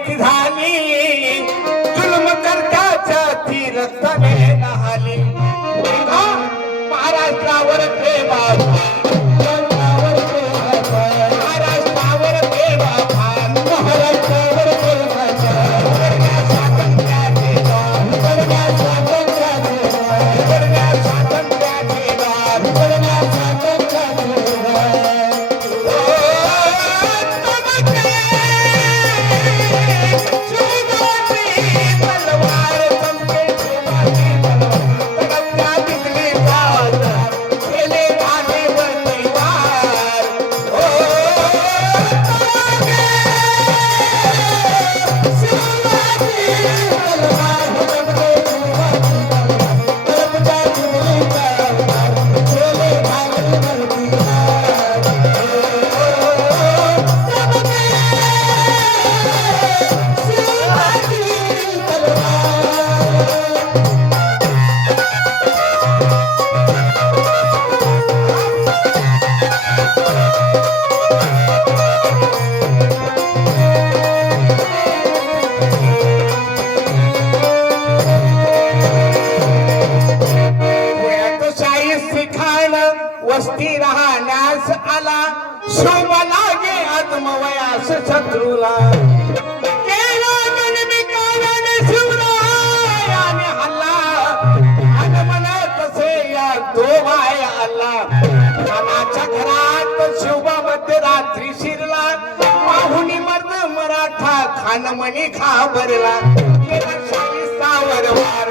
माहिती झाली लागे आत्मवयास शत्रूला. केला जनमिकाराने शिवरायाने हल्ला. अन म्हणत तसे या दोघाय आला खानाच्या घरात शोभा मध्यरात्री शिरला. पाहुणी मर्द मराठा खान मणी घाबरला. केला शाही सावर वार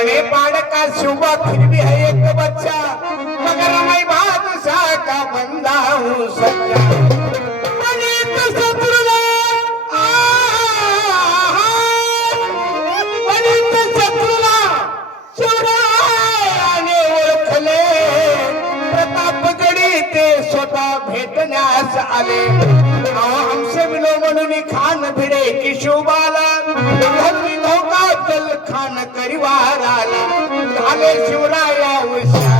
अफजल बाड़ का सुबह फिर भी पाडका है एक बच्चा. मगर मैं बादशाह का बंदा हूँ सच्चा. ओळखले. स्वतः भेटण्यास आले. हमसे विलो म्हणून खान भिडे की शोभा परिवाराला. झाले शिवराया हुशार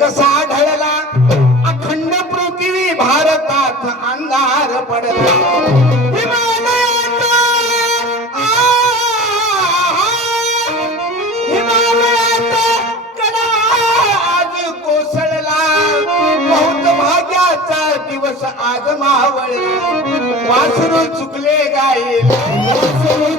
कसा ढळला? अखंड पृथ्वी भारतात अंधार पडला. आज कोसळला. दिवस आज मावळला वासरू चुकले गाईल वासरू